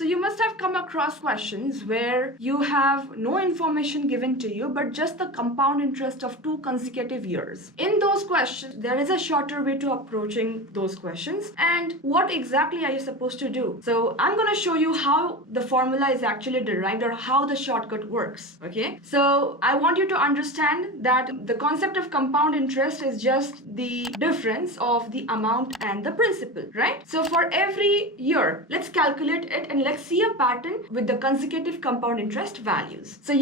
So you must have come across questions where you have no information given to you but just the compound interest of 2 consecutive years. In those questions, there is a shorter way to approaching those questions, and what exactly are you supposed to do? So I'm going to show you how the formula is actually derived or how the shortcut works. Okay, so I want you to understand that the concept of compound interest is just the difference of the amount and the principal, right? So for every year, let's calculate it and let's see a pattern with the consecutive compound interest values. So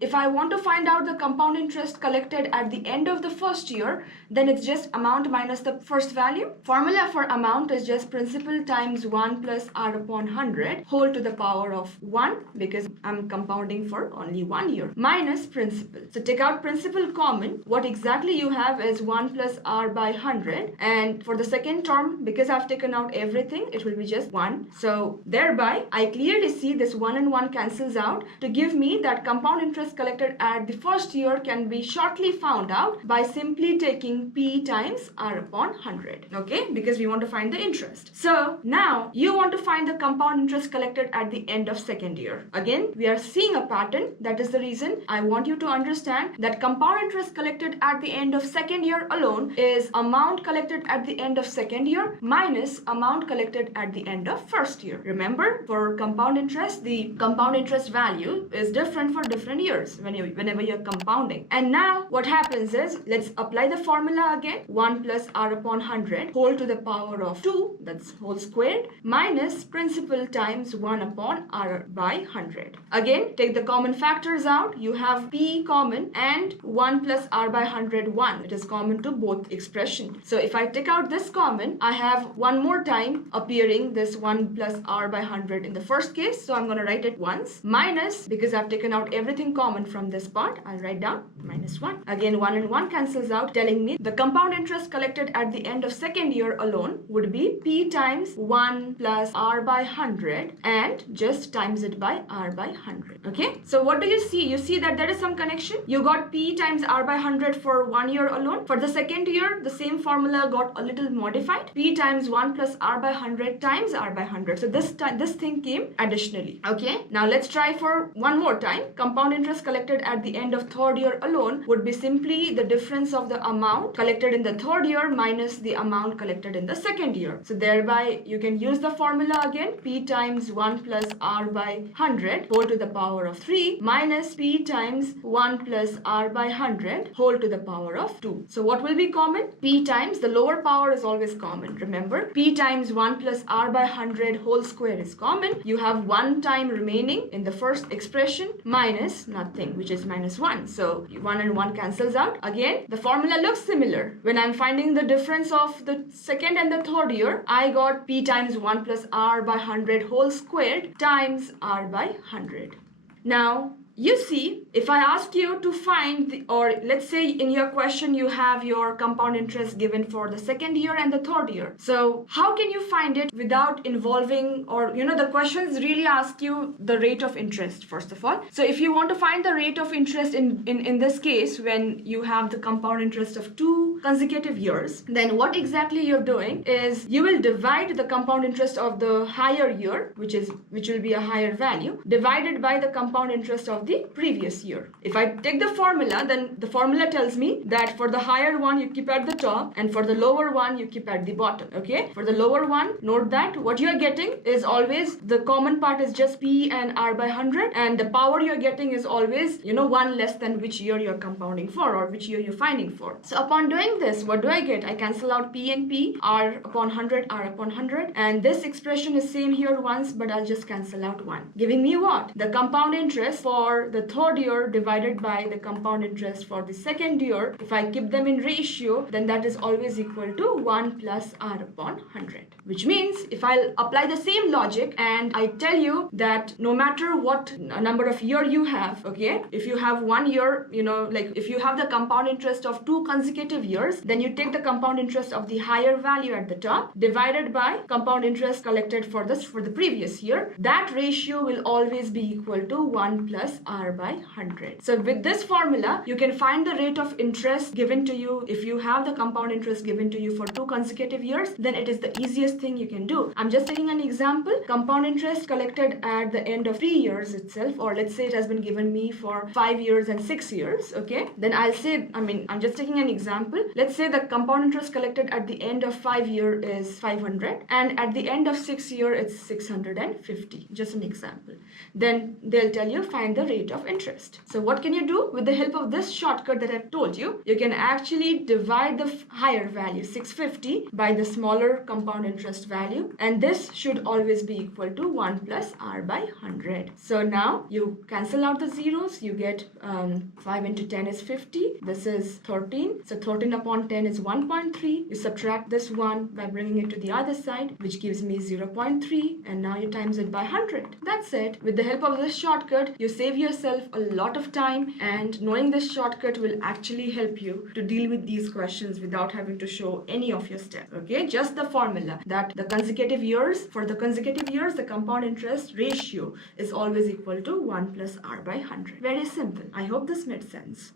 if I want to find out the compound interest collected at the end of the first year, then it's just amount minus the first value. Formula for amount is just principal times 1 plus r upon 100 whole to the power of 1, because I'm compounding for only 1 year, minus principal. So take out principal common. What exactly you have is 1 plus r by 100, and for the second term, because I've taken out everything, it will be just 1. So thereby I clearly see this 1 and 1 cancels out to give me that compound interest collected at the first year can be shortly found out by simply taking p times r upon 100. Okay, because we want to find the interest. So now you want to find the compound interest collected at the end of second year. Again, we are seeing a pattern. That is the reason I want you to understand that compound interest collected at the end of second year alone is amount collected at the end of second year minus amount collected at the end of first year. Remember, for compound interest, the compound interest value is different for different years whenever you're compounding. And now what happens is, let's apply the formula again. 1 plus r upon 100 whole to the power of 2, that's whole squared, minus principal times 1 upon r by 100. Again, take the common factors out. You have p common and 1 plus r by 100, 1. It is common to both expressions. So if I take out this common, I have one more time appearing this 1 plus r by 100 in the first case. So I'm going to write it once, minus, because I've taken out everything common from this part, I'll write down minus 1. Again, 1 and 1 cancels out, telling me the compound interest collected at the end of second year alone would be p times 1 plus r by 100 and just times it by r by 100. Okay, so what do you see? You see that there is some connection. You got p times r by 100 for 1 year alone. For the second year, the same formula got a little modified. P times 1 plus r by 100 times r by 100. So this thing came additionally. Okay, now let's try for one more time. Compound interest collected at the end of third year alone would be simply the difference of the amount collected in the third year minus the amount collected in the second year. So thereby you can use the formula again. P times 1 plus r by 100 whole to the power of 3 minus p times 1 plus r by 100 whole to the power of 2. So what will be common? P times, the lower power is always common. Remember, p times 1 plus r by 100 whole square is common. You have one time remaining in the first expression minus nothing, which is minus 1. So 1 and 1 cancels out. Again, the formula looks similar. When I'm finding the difference of the second and the third year, I got p times 1 plus r by 100 whole squared times r by 100. Now, you see, if I ask you to find or let's say in your question you have your compound interest given for the second year and the third year. So how can you find it without involving, or the questions really ask you the rate of interest first of all. So if you want to find the rate of interest in this case, when you have the compound interest of 2 consecutive years, then what exactly you're doing is you will divide the compound interest of the higher year, which will be a higher value, divided by the compound interest of the previous year. If I take the formula, then the formula tells me that for the higher one you keep at the top and for the lower one you keep at the bottom. Okay, for the lower one, note that what you are getting is always the common part is just p and r by 100, and the power you're getting is always 1 less than which year you're compounding for or which year you're finding for. So upon doing this, what do I get? I cancel out p and p, r upon 100, r upon 100, and this expression is same here once, but I'll just cancel out 1, giving me what? The compound interest for the third year divided by the compound interest for the second year. If I keep them in ratio, then that is always equal to 1 plus r upon 100. Which means if I'll apply the same logic and I tell you that no matter what number of year you have, okay, if you have 1 year, like if you have the compound interest of 2 consecutive years, then you take the compound interest of the higher value at the top divided by compound interest collected for the previous year. That ratio will always be equal to 1 plus r by 100. So with this formula, you can find the rate of interest given to you. If you have the compound interest given to you for 2 consecutive years, then it is the easiest thing you can do. I'm just taking an example. Compound interest collected at the end of 3 years itself, or let's say it has been given me for 5 years and 6 years, okay? Then I'll say, I'm just taking an example. Let's say the compound interest collected at the end of 5 year is 500, and at the end of 6 year it's 650. Just an example. Then they'll tell you find the rate of interest. So what can you do? With the help of this shortcut that I've told you, you can actually divide the higher value 650 by the smaller compound interest value, and this should always be equal to 1 plus r by 100. So now you cancel out the zeros. You get 5 into 10 is 50. This is 13. So 13 upon 10 is 1.3. You subtract this 1 by bringing it to the other side, which gives me 0.3, and now you times it by 100. That's it. With the help of this shortcut, you save yourself a lot of time, and knowing this shortcut will actually help you to deal with these questions without having to show any of your steps. Okay, just the formula that the consecutive years, the compound interest ratio is always equal to 1 plus r by 100. Very simple. I hope this made sense.